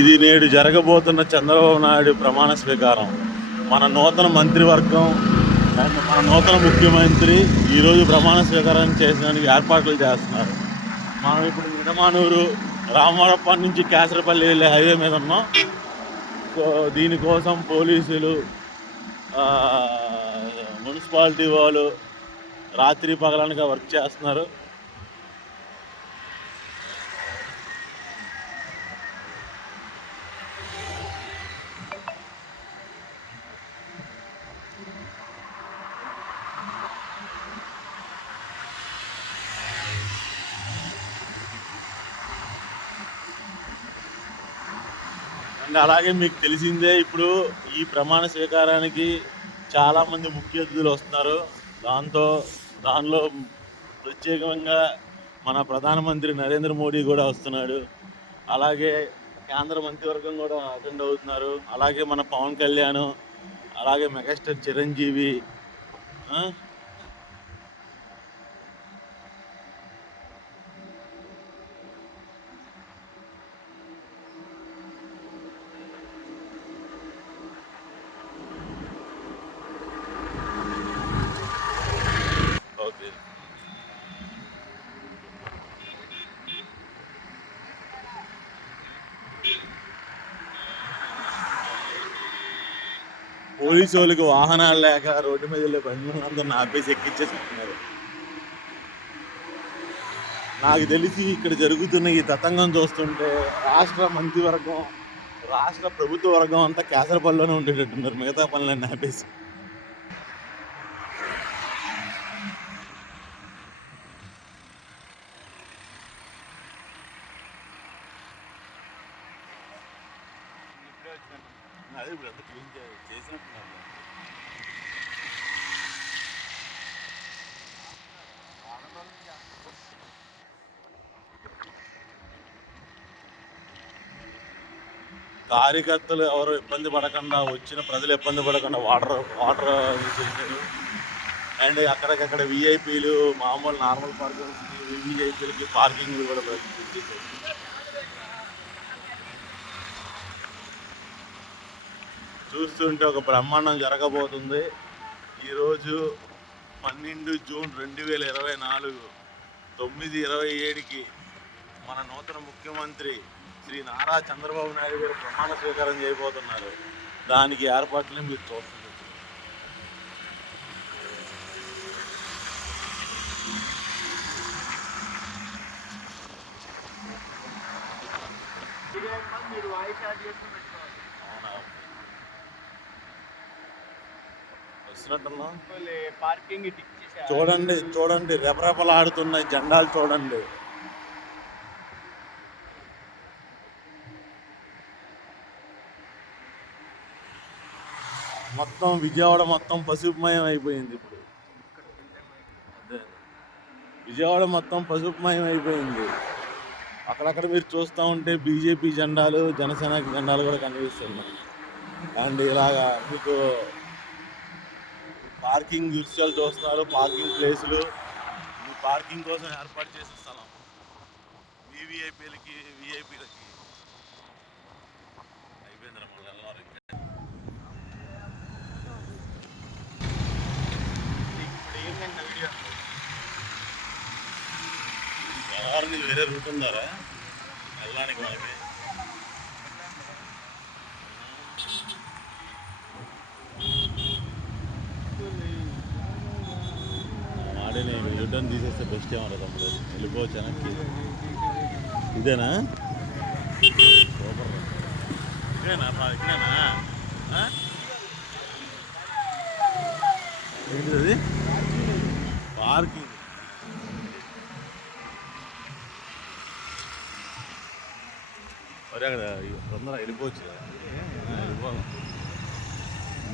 ఇది నేడు జరగబోతున్న చంద్రబాబు నాయుడు ప్రమాణ స్వీకారం. మన నూతన మంత్రివర్గం అండ్ మన నూతన ముఖ్యమంత్రి ఈరోజు ప్రమాణ స్వీకారం చేసడానికి ఏర్పాట్లు చేస్తున్నారు. మనం ఇప్పుడు మిడమానూరు రామవరప్ప నుంచి కేసరపల్లి వెళ్ళే హైవే మీద ఉన్నాం. సో దీనికోసం పోలీసులు మున్సిపాలిటీ వాళ్ళు రాత్రి పగలనగా వర్క్ చేస్తున్నారు. అలాగే మీకు తెలిసిందే ఇప్పుడు ఈ ప్రమాణ స్వీకారానికి చాలా మంది ముఖ్య అతిథులు వస్తున్నారు. దాంతో దానిలో ప్రత్యేకంగా మన ప్రధానమంత్రి నరేంద్ర మోడీ కూడా వస్తున్నాడు. అలాగే కేంద్ర మంత్రివర్గం కూడా అటెండ్ అవుతున్నారు. అలాగే మన పవన్ కళ్యాణ్ అలాగే మెగాస్టార్ చిరంజీవి ఆ? ఓకే పోలీసు వాహనాలు లేక రోడ్డు మీద వెళ్ళే ఆపేసి ఎక్కించేసుకుంటున్నారు నాకు తెలిసి ఇక్కడ జరుగుతున్న ఈ తతంగం చూస్తుంటే రాష్ట్ర మంత్రివర్గం రాష్ట్ర ప్రభుత్వ వర్గం అంతా కేసరపల్లిలోనే ఉండేటట్టున్నారు. మిగతా పనులన్నీ ఆపేసి. అదే ఇప్పుడు అంతా క్లీన్ చేసినట్టున్నారు కార్యకర్తలు ఎవరు ఇబ్బంది పడకుండా వచ్చిన ప్రజలు ఇబ్బంది పడకుండా వాటర్ వాటర్ చేశారు అండ్ అక్కడికక్కడ విఐపీలు మామూలు నార్మల్ పార్కింగ్ విఐపీలకి పార్కింగ్ కూడా చేశారు చూస్తుంటే ఒక బ్రహ్మాండం జరగబోతుంది. ఈరోజు పన్నెండు జూన్ రెండు వేల ఇరవై నాలుగు తొమ్మిది ఇరవై ఏడుకి మన నూతన ముఖ్యమంత్రి శ్రీ నారా చంద్రబాబు నాయుడు గారు ప్రమాణ స్వీకారం చేయబోతున్నారు. దానికి ఏర్పాట్లు మీరు చూస్తున్నారు. మీరు వాయిస్ యాడ్ చేస్తున్నారు వస్తున్నట్టున్నా పార్కింగ్ చూడండి చూడండి రెపరెపలాడుతున్న జెండాలు చూడండి. మొత్తం విజయవాడ మొత్తం పసుపుమయం అయిపోయింది ఇప్పుడు. అదే. విజయవాడ మొత్తం పసుపుమయం అయిపోయింది. అక్కడక్కడ మీరు చూస్తూ ఉంటే బీజేపీ జెండాలు జనసేన జెండాలు కూడా కనిపిస్తున్నాయి. అండ్ ఇలాగా మీకు పార్కింగ్ దృశ్యాలు చూస్తున్నారు పార్కింగ్ ప్లేసులు. పార్కింగ్ కోసం ఏర్పాటు చేసిన స్థలం. వివిఐపీలకి విఐపీలకి అయిపోయింది మళ్ళీ వెళ్ళాలి ఇప్పుడు ఏంటంటే వీడియో? ఎవరిని వేరే రూట్ ఉందారా? వెళ్ళడానికి మనకి వాడిని రిటర్న్ తీసేస్తే బెస్ట్ ఏమన్నా తమ్ముడు వెళ్ళిపోవచ్చు వెనక్కి. ఇదేనా? సూపర్ ఇదేనా ఇక్కడేనా? ఏంటిది అది పార్కింగ్. మరి అక్కడ తొందర వెళ్ళిపోవచ్చు కదా. వెళ్ళిపోదాం.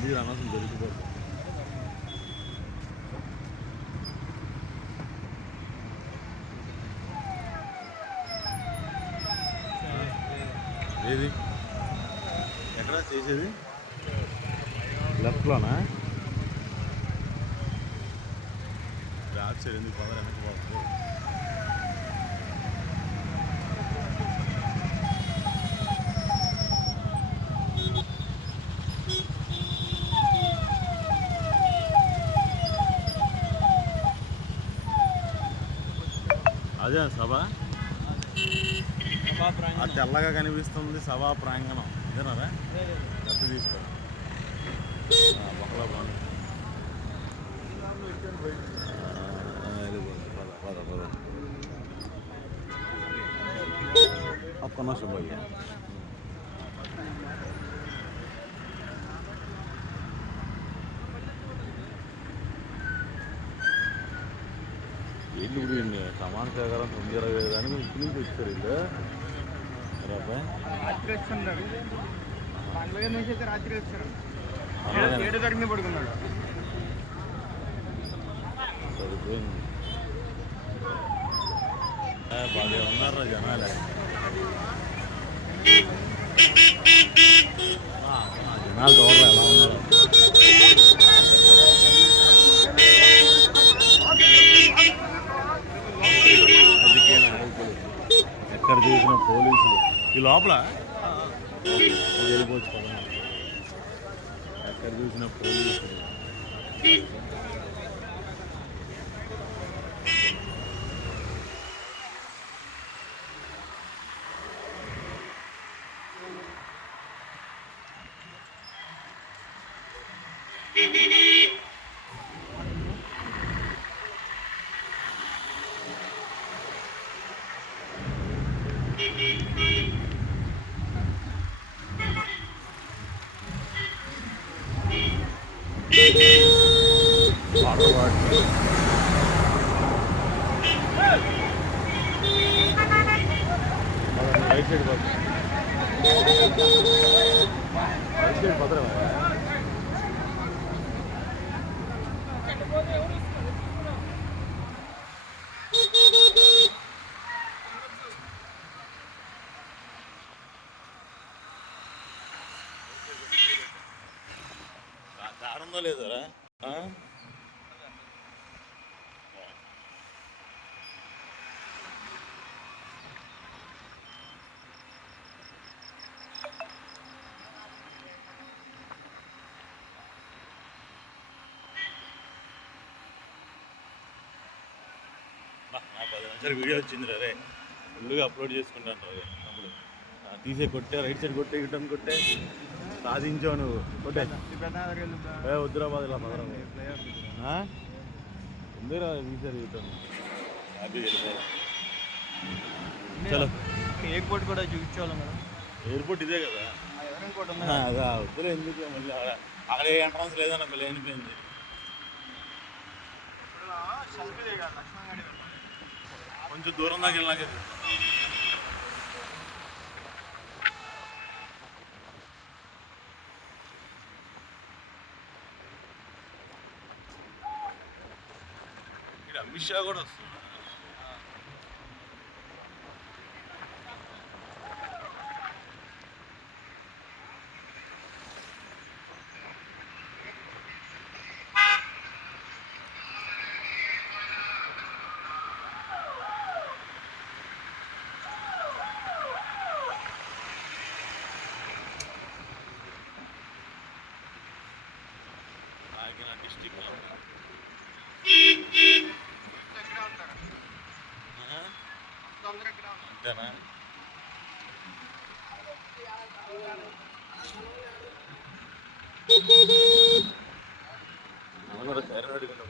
మీరు అనవసరం దొరికిపోతుంది ఏది? ఎక్కడ చేసేది? లెఫ్ట్లోనా? రాదు సార్ ఎందుకు పదవి పోతుంది అదే సభ? ఆ తెల్లగా కనిపిస్తుంది సభా ప్రాంగణం ఇదేనారా? కత్తి తీసుకో ఆ, బాగుంది ఒక్క నిమిషం పోయి. ఏంటి ఇప్పుడు సమాన సేకరణ తొమ్మిది ఇరవై ఐదు దానికి ఇప్పుడు నుంచి వచ్చారు ఇల్లు అబ్బాయి రాత్రి వచ్చున్నారు పండుగ నుంచి అయితే రాత్రి వచ్చారు. ఏడు తరగతి పడుకున్నాడు. సరిపోయింది. బాగా ఉన్నారా జనాలే. జనాలు ఎలా ఉన్నారు రాజకీయ నాయకులు ఎక్కడ చూసిన పోలీసులు ఈ లోపల వెళ్ళిపోవచ్చు కదా ఎక్కడ చూసిన పోలీసులు వాటర్ బాటిల్ రైట్ సైడ్ పద రైట్ సైడ్ పదరా దారుందో లేదురా. నా పది నిమిషాలు వీడియో వచ్చింది రే ఫుల్గా అప్లోడ్ చేసుకుంటాను రే అప్పుడు. తీసే కొట్టే రైట్ సైడ్ కొట్టే ఇటం కొట్టే సాధించావు నువ్వు. కొట్టే. ఏ వద్దురాబాద్ ఇలా పదరా? ఉందిరా తీసారు ఇటం హ్యాపీ చలో. ఎయిర్పోర్ట్ కూడా చూపించాలి మేడం ఎయిర్పోర్ట్ ఇదే కదా. అదా వద్దులే ఎందుకు? మళ్ళీ అక్కడ ఏ ఎంట్రన్స్ లేదన్న మళ్ళీ అనిపోయింది సెల్ఫీ కొంచెం దూరం దాకా వెళ్ళినాక ఇక్కడ అమిత్ షా కూడా వస్తుంది కాకినాడ డిస్టిక్లో దగ్గర ఉంటారు అందరూ ఇక్కడ ఉన్నారు. అంతేనా మనం కూడా సైరన్ అడుగుంటా